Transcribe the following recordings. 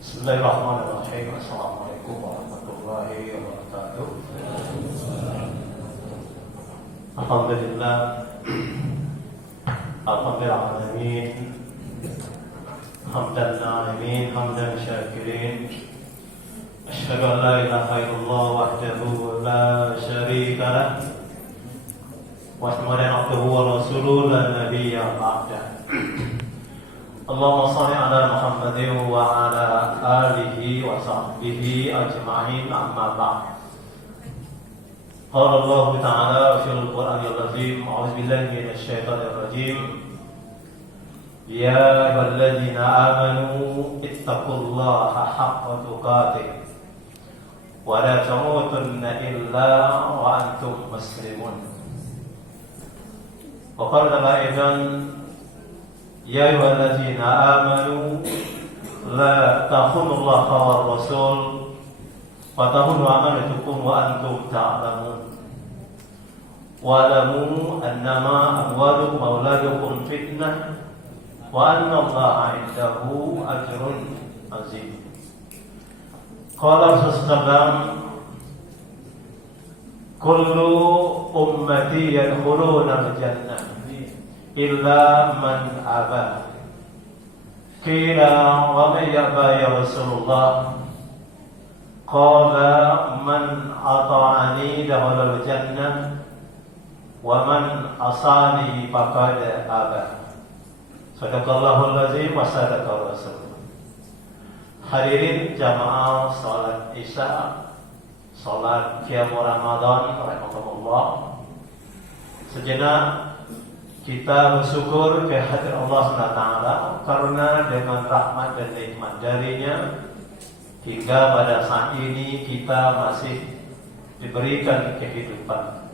Bismillahirrahmanirrahim. Assalamualaikum warahmatullahi wabarakatuh. Alhamdulillah. Alhamdulillahirrahmanirrahim. Hamdan na'imin, hamdan syakirin. Asyhadu an la ilaha illallah wahdahu la syarika lah. Wa asyhadu anna abduhu wa rasuluhu la nabiyya ba'dah. Allahumma shalli ala Muhammadin wa ala alihi wa sahbihi ajma'in, amma ba'd. Qala Allah Ta'ala fil Qur'anil Azim, a'udzu billahi minasy syaithanir rajim. Ya ayyuhalladzina amanu ittaqullaha haqqa tuqatih wa la tamutunna illa wa antum muslimun. Wa qala aidan Ya ayyuhalladzina amanu la takhunullaha war rasul wa takhunu amanatukum wa antum ta'lamun wa lamu annama amwalukum wa auladukum fitnah wa anna Allaha 'indahu ajrun 'azim. Qala Rasulullah kullu ummati yadkhuluna al-jannah illa man aba. Qila wa man yaba ya Rasulullah? Qala man ata'ani dakhala al-jannah wa man asani faqad aba. Sadaqallahul azim wa sadaqa rasul. Hadirin jamaah salat Isya, salat qiyamul Ramadan rahimakumullah. Sejenak kita bersyukur kehadirat Allah SWT karena dengan rahmat dan nikmat darinya hingga pada saat ini kita masih diberikan kehidupan,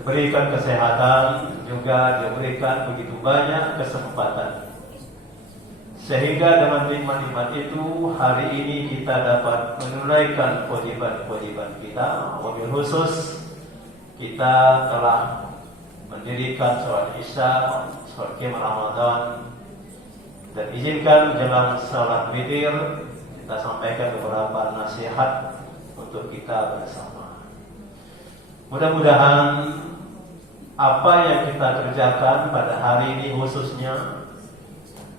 diberikan kesehatan, juga diberikan begitu banyak kesempatan, sehingga dengan nikmat-nikmat itu hari ini kita dapat menunaikan kewajiban-kewajiban kita. Wabil khusus kita telah mendirikan sholat Isya, sholat qiyamul Ramadan, dan izinkan menjelang sholat witir kita sampaikan beberapa nasihat untuk kita bersama. Mudah-mudahan apa yang kita kerjakan pada hari ini khususnya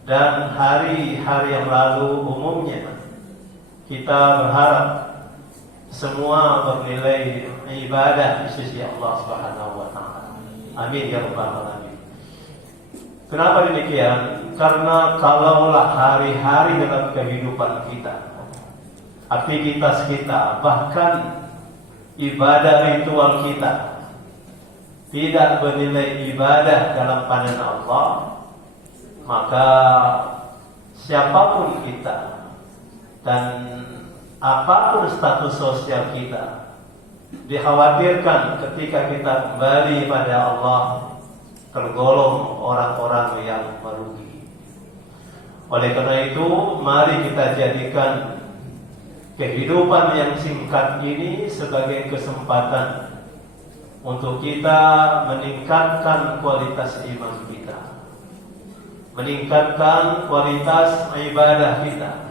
dan hari-hari yang lalu umumnya, kita berharap semua bernilai ibadah di sisi Allah Subhanahu wa Ta'ala. Amin ya rabbal alamin. Kenapa demikian? Karena kalaulah hari-hari dalam kehidupan kita, aktivitas kita, bahkan ibadah ritual kita tidak bernilai ibadah dalam pandangan Allah, maka siapapun kita dan apapun status sosial kita, dikhawatirkan ketika kita kembali pada Allah tergolong orang-orang yang merugi. Oleh karena itu, mari kita jadikan kehidupan yang singkat ini sebagai kesempatan untuk kita meningkatkan kualitas iman kita, meningkatkan kualitas ibadah kita.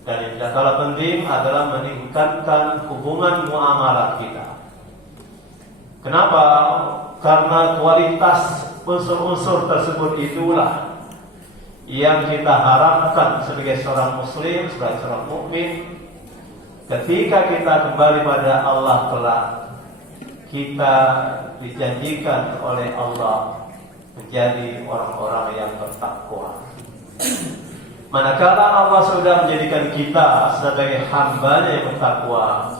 Dan yang tidak kalah penting adalah meningkatkan hubungan muamalah kita. Kenapa? Karena kualitas unsur-unsur tersebut itulah yang kita harapkan sebagai seorang muslim, sebagai seorang mukmin. Ketika kita kembali pada Allah kelak, kita dijanjikan oleh Allah menjadi orang-orang yang bertakwa. Manakala Allah sudah menjadikan kita sebagai hamba-Nya yang bertakwa,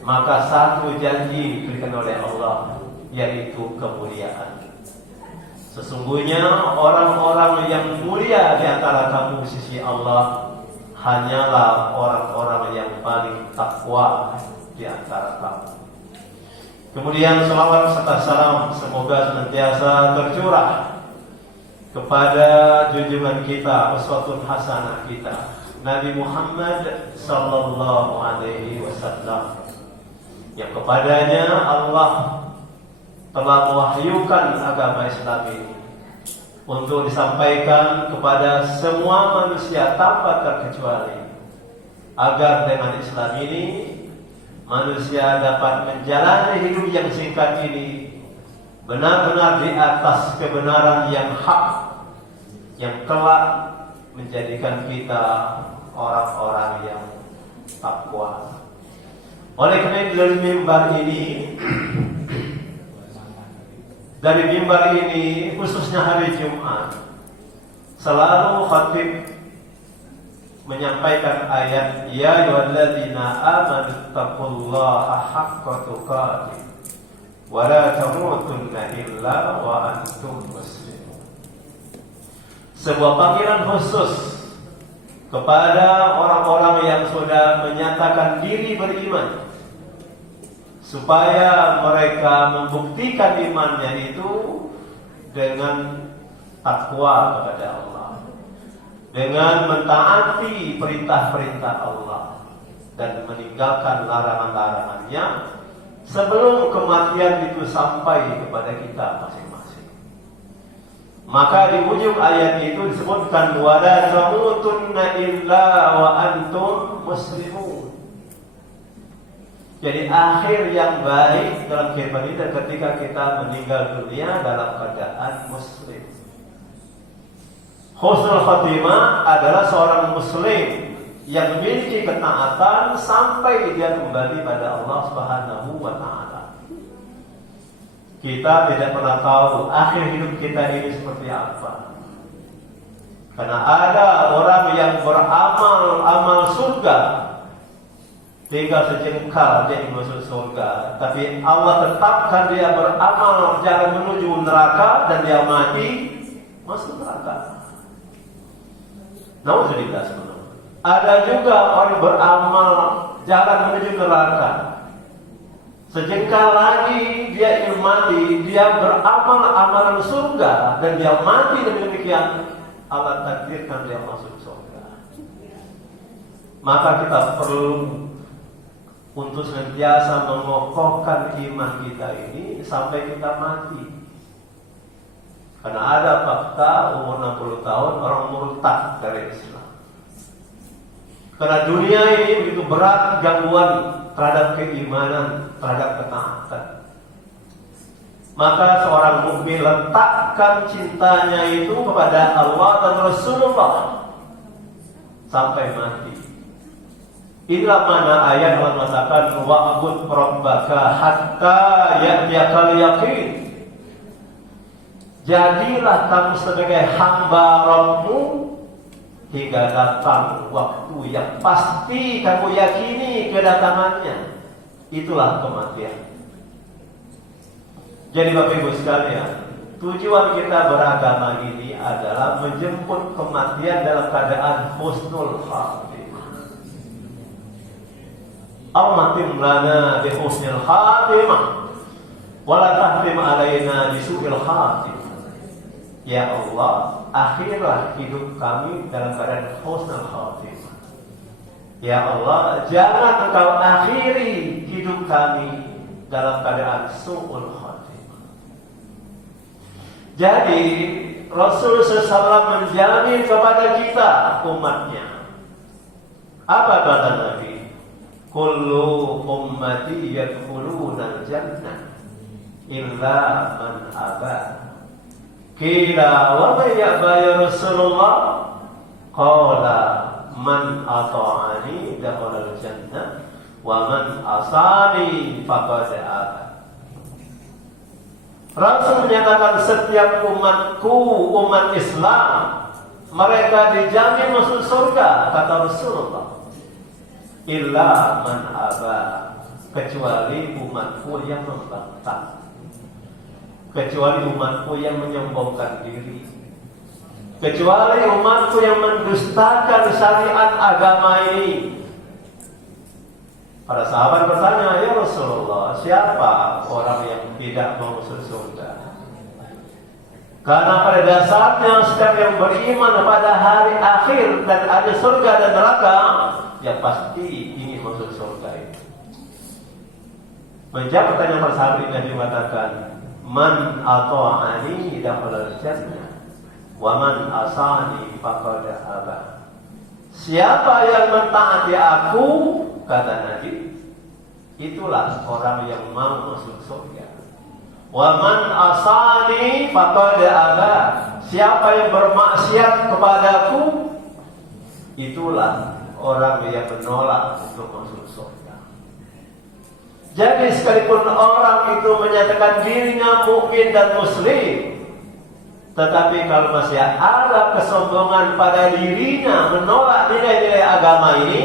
maka satu janji diberikan oleh Allah, yaitu kemuliaan. Sesungguhnya orang-orang yang mulia di antara kamu di sisi Allah hanyalah orang-orang yang paling takwa di antara kamu. Kemudian salawat serta salam semoga senantiasa tercurah kepada junjungan kita, uswatun hasanah kita, Nabi Muhammad sallallahu alaihi wasallam, yang kepadanya Allah telah mewahyukan agama Islam ini untuk disampaikan kepada semua manusia tanpa terkecuali, agar dengan Islam ini manusia dapat menjalani hidup yang singkat ini benar-benar di atas kebenaran yang hak, yang kelak menjadikan kita orang-orang yang takwa. Oleh karena dari mimbar ini khususnya hari Jumat, selalu khatib menyampaikan ayat ya ayyuhalladzina amanu taqullaha haqqa tuqatih wa la tamutunna illa wa antum muslimun. Sebuah panggilan khusus kepada orang-orang yang sudah menyatakan diri beriman, supaya mereka membuktikan imannya itu dengan takwa kepada Allah, dengan mentaati perintah-perintah Allah dan meninggalkan larangan-larangannya sebelum kematian itu sampai kepada kita masing-masing. Maka di ujung ayat itu disebutkan wala tamutunna illa wa antum muslimun. Jadi akhir yang baik dalam kehidupan ini ketika kita meninggal dunia dalam keadaan muslim. Husnul khatimah adalah seorang muslim yang memiliki ketaatan sampai dia kembali pada Allah Subhanahu wa taala. Kita tidak pernah tahu akhir hidup kita ini seperti apa. Karena ada orang yang beramal amal surga, tinggal sejengkal dia masuk surga, tapi Allah tetapkan dia beramal jalan menuju neraka dan dia mati masuk neraka. Nauzubillah. Ada juga orang beramal jalan menuju neraka, sejengkal lagi dia mati, dia beramal amalan surga dan dia mati, dan demikian Allah takdirkan dia masuk surga. Maka kita perlu untuk senantiasa mengokohkan iman kita ini sampai kita mati. Karena ada fakta umur 60 tahun orang murtad dari Islam. Karena dunia ini begitu berat gangguan terhadap keimanan, terhadap ketaatan. Maka seorang mukmin letakkan cintanya itu kepada Allah dan Rasulullah sampai mati. Inilah mana ayat Allah mengatakan wa'bud rabbaka hatta ya'tiyakal yaqin. Jadilah kamu sebagai hamba Rabbmu hingga datang waktu yang pasti kamu yakini kedatangannya. Itulah kematian. Jadi Bapak Ibu sekalian, tujuan kita beragama ini adalah menjemput kematian dalam keadaan husnul khatimah. Al-Matim lana bi husnil khatimah wala tahtim alaina bi su'il khatimah. Ya Allah, akhirlah hidup kami dalam keadaan husnul khatimah. Ya Allah, jangan Engkau akhiri hidup kami dalam keadaan su'ul khatimah. Jadi Rasul SAW menjamin kepada kita umatnya. Apa kata Nabi? Kullu ummati yadkhuluna al-jannah illa man aba. Qila wa man ya'ba ya Rasulullah? Qala man ata'ani dakhala al-jannah wa man asani faqad aba. Rasul menyatakan setiap umatku, umat Islam, mereka dijamin masuk surga, kata Rasulullah. Illa man aba, kecuali umatku yang membantah, kecuali umatku yang menyombongkan diri, kecuali umatku yang mendustakan syariat agama ini. Para sahabat bertanya, ya Rasulullah, siapa orang yang tidak mau masuk surga? Karena pada dasarnya setiap yang beriman pada hari akhir dan ada surga dan neraka, ya pasti ingin masuk surga itu. Menjawab pertanyaan para sahabat ini, Nabi mengatakan, man ata'ani dakhala al-jannah Wa man asani faqad aba. Siapa yang mentaati aku, kata Nabi, itulah orang yang mau masuk surga. Wa man asani faqad aba. Siapa yang bermaksiat kepadaku, itulah orang yang menolak untuk masuk surga. Jadi sekalipun orang itu menyatakan dirinya mukmin dan muslim, tetapi kalau masih ada kesombongan pada dirinya menolak nilai-nilai agama ini,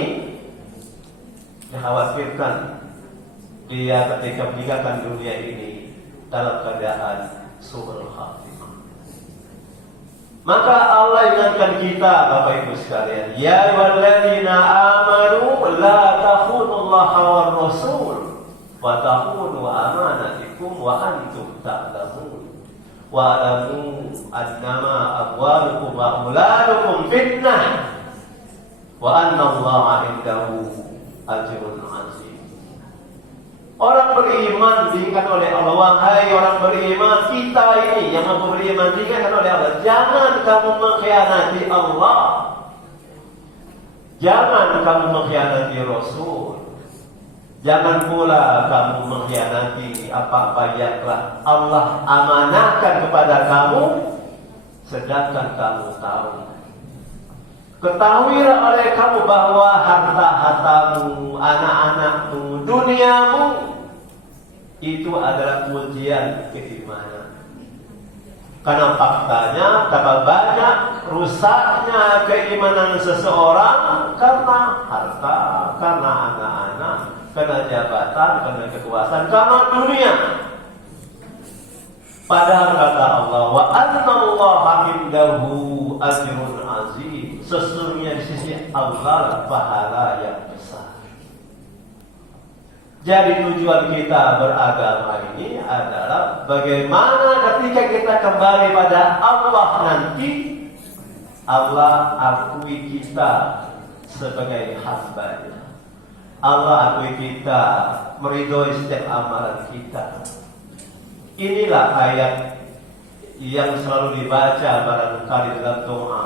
dikhawatirkan dia ketika meninggalkan dunia ini dalam keadaan su'ul khatimah. Maka Allah ingatkan kita, Bapak Ibu sekalian, ya ayyuhalladzina amanu la takhunullaha war rasul wa takhunu amanatikum wa antum ta'lamun. Wa'lamu annama amwalukum wa auladukum fitnah wa anna Allaha 'indahu ajrun 'azim. Orang beriman diingatkan oleh Allah, wahai orang beriman, kita ini yang mampu beriman diingatkan oleh Allah, jangan kamu mengkhianati Allah, jangan kamu mengkhianati Rasul. Jangan pula kamu mengkhianati apa-apa yang telah Allah amanahkan kepada kamu, sedangkan kamu tahu. Ketahuilah oleh kamu bahwa harta-hartamu, anak-anakmu, duniamu, itu adalah ujian keimanan. Karena faktanya, tambah banyak rusaknya keimanan seseorang karena harta, karena anak-anak, karena jabatan, karena kekuasaan, karena dunia. Padahal kata Allah, wa anna Allaha 'indahu ajrun 'azim. Sesungguhnya di sisi Allah pahala yang besar. Jadi tujuan kita beragama ini adalah bagaimana ketika kita kembali pada Allah nanti, Allah akui kita sebagai hamba-Nya. Allah akui kita, meridhoi setiap amalan kita. Inilah ayat yang selalu dibaca barangkali dalam doa,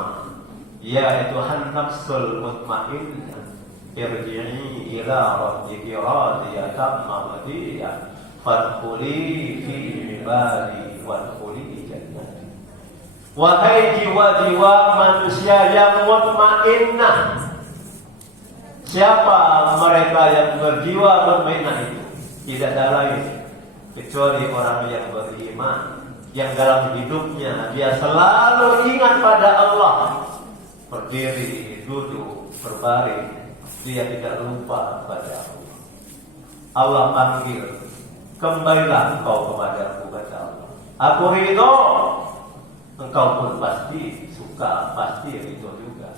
yaitu nafsul mutmainnah irji'i ila rabbiki radiyatan mardiyah fadkhuli fi ibadi wadkhuli jannati. Wahai jiwa-jiwa manusia yang mutmainnah, siapa mereka yang berjiwa mutmainnah itu? Tidak ada lain kecuali orang yang beriman, yang dalam hidupnya dia selalu ingat pada Allah. Berdiri, duduk, berbaring, dia tidak lupa pada Allah. Allah panggil, kembalilah engkau kepadaku, kata Allah. Aku ridho, engkau pun pasti suka, pasti ridho juga.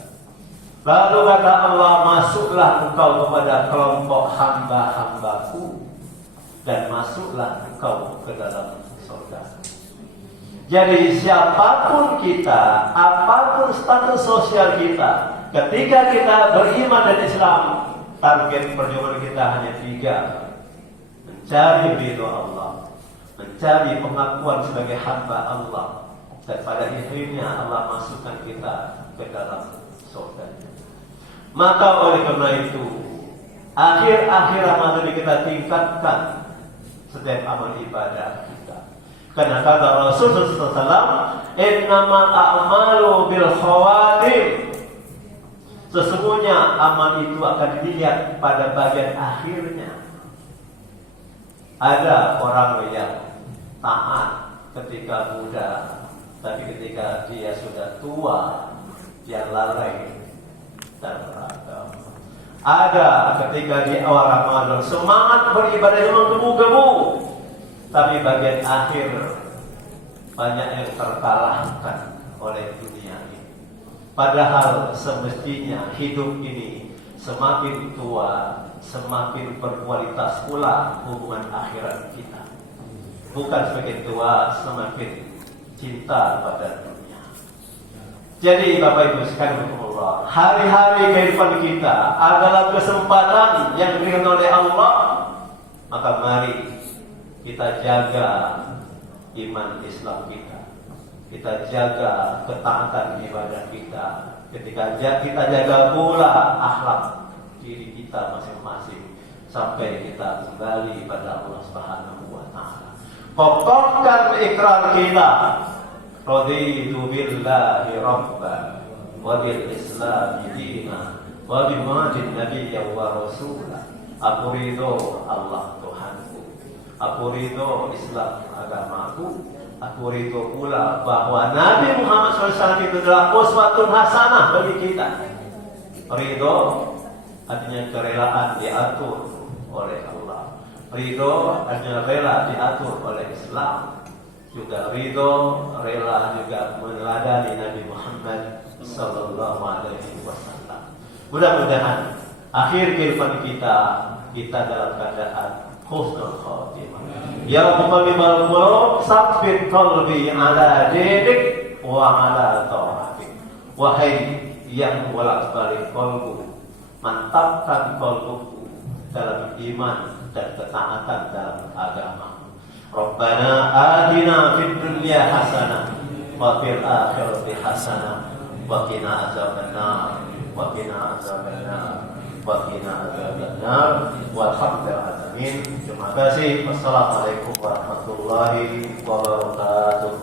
Lalu kata Allah, masuklah engkau kepada kelompok hamba-hambaku, dan masuklah engkau ke dalam surga. Jadi siapapun kita, apapun status sosial kita, ketika kita beriman dan Islam, target perjuangan kita hanya 3: mencari ridho Allah, mencari pengakuan sebagai hamba Allah, dan pada akhirnya Allah masukkan kita ke dalam surga. Maka oleh karena itu, akhir-akhir Ramadan kita tingkatkan setiap amal ibadah kita. Karena kata Rasulullah SAW, innamal a'malu bil khawatim. Sesungguhnya amal itu akan dilihat pada bagian akhirnya. Ada orang yang taat ketika muda, tapi ketika dia sudah tua, dia lalai dan beragam. Ada ketika di awal Ramadan semangat beribadah menggebu-gebu, tapi bagian akhir banyak yang terkalahkan oleh dunia ini. Padahal semestinya hidup ini semakin tua, semakin berkualitas pula hubungan akhirat kita. Bukan semakin tua, semakin cinta pada dunia. Jadi Bapak Ibu sekalian, Allah, hari-hari kehidupan kita adalah kesempatan yang diberikan oleh Allah. Maka mari kita jaga iman Islam kita. kita jaga ketaatan ibadah kita. Ketika kita jaga pula akhlak diri kita masing-masing sampai kita kembali pada Allah Subhanahu wa taala. Kokohkan ikrar kita. Raditu billahi rabban wa bil islam dinan wa bi Muhammadin nabiyyan wa rasulah. Aku ridho Allah Tuhanku. Aku ridho Islam agamaku. Aku ridho pula bahwa Nabi Muhammad SAW itu adalah uswatun hasanah bagi kita. Ridho artinya kerelaan diatur oleh Allah. Ridho artinya rela diatur oleh Islam. Juga ridho, rela juga meneladani Nabi Muhammad sallallahu alaihi wasallam. Mudah-mudahan akhir kehidupan kita dalam keadaan husnul khatimah. Ya muqallibal qulub, tsabbit qalbi ala dinik wa ala ta'atik. Wahai yang bolak-balik qalbu, mantapkan qalbuku dalam iman dan ketaatan dalam agama. Rabbana atina fid dunya hasanah wa fil akhirati hasanah wa qina azabannar wa qina azabannar wa qina azabannar walhamdulillah alamin. Terima kasih. Wassalamualaikum warahmatullahi wabarakatuh.